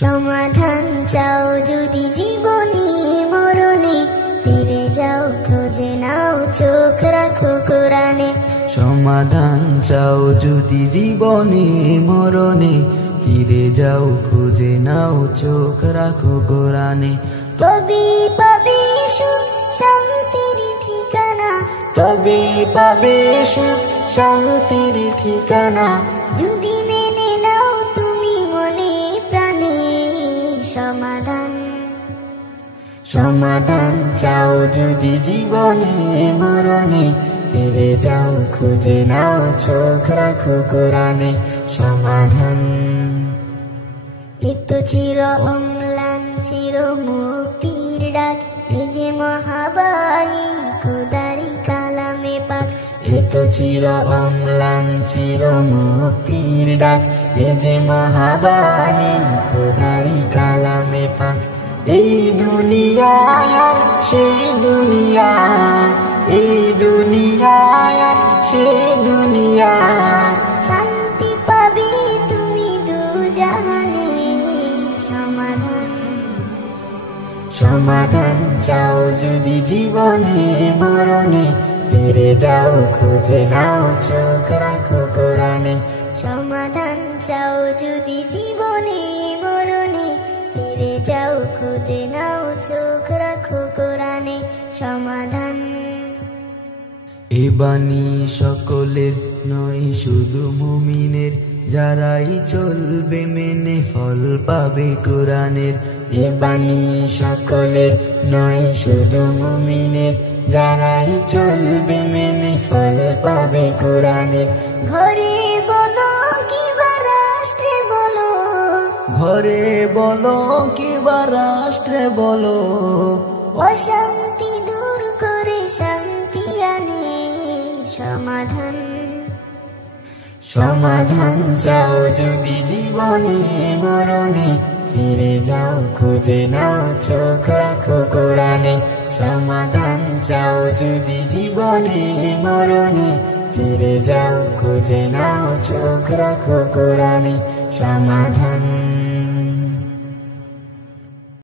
সমাধান চাও যদি জীবনে মরণে, ফিরে যাও খুঁজে নাও চোখ রাখো কোরআনে। সমাধান চাও যদি জীবনে মরণে, ফিরে যাও খুঁজে নাও চোখ রাখো কোরআনে। তবে পাবে সুখ শান্তির ঠিকানা, তবে পাবে সুখ শান্তির ঠিকানা, যদি মেনে নাও তুমি মনে প্রাণে। সমাধান সমাধান চাও যদি জীবনে মরণে, ফিরে যাও খুঁজে নাও চোখ রাখো কোরআনে। সমাধান এত চির অম্লান চির মুক্তির ডাক, এ যে মহাবাণী খোদারি কালামে পাক। এত চির অম্লান চির মুক্তির ডাক, এ যে মহাবাণী খোদারি কালামে পাক। এই দুনিয়ায় আর সেই দুনিয়া, এই দুনিয়ায় আর সেই দুনিয়া, শান্তি পাবে তুমি দু জাহানে। সমাধান সমাধান চাও যদি জীবনে মরণে, ফিরে যাও খুঁজে নাও চোখ রাখো কোরআনে। সমাধান চাও যদি জীবনে মরণে, ফিরে যাও খুঁজে নাও চোখ রাখো কোরআনে। সমাধান এ বাণী সকলের নয় শুধু মুমিনের, যারাই চলবে মেনে ফল পাবে কোরআনের। এ বাণী সকলের নয় শুধু মুমিনের, যারাই চলবে মেনে ফল পাবে কোরআনের। ঘরে বলো কিবা রাষ্ট্রে বলো, ঘরে বলো কিবা রাষ্ট্রে বলো, অশান্তি দূর করে শান্তি আনে। সমাধান সমাধান চাও যদি জীবনে মরণে, ফিরে যাও খুঁজে নাও চোখ রাখো কোরআনে। সমাধান চাও যদি জীবনে মরণে, ফিরে যাও খুঁজে নাও চোখ রাখো কোরআনে। সমাধান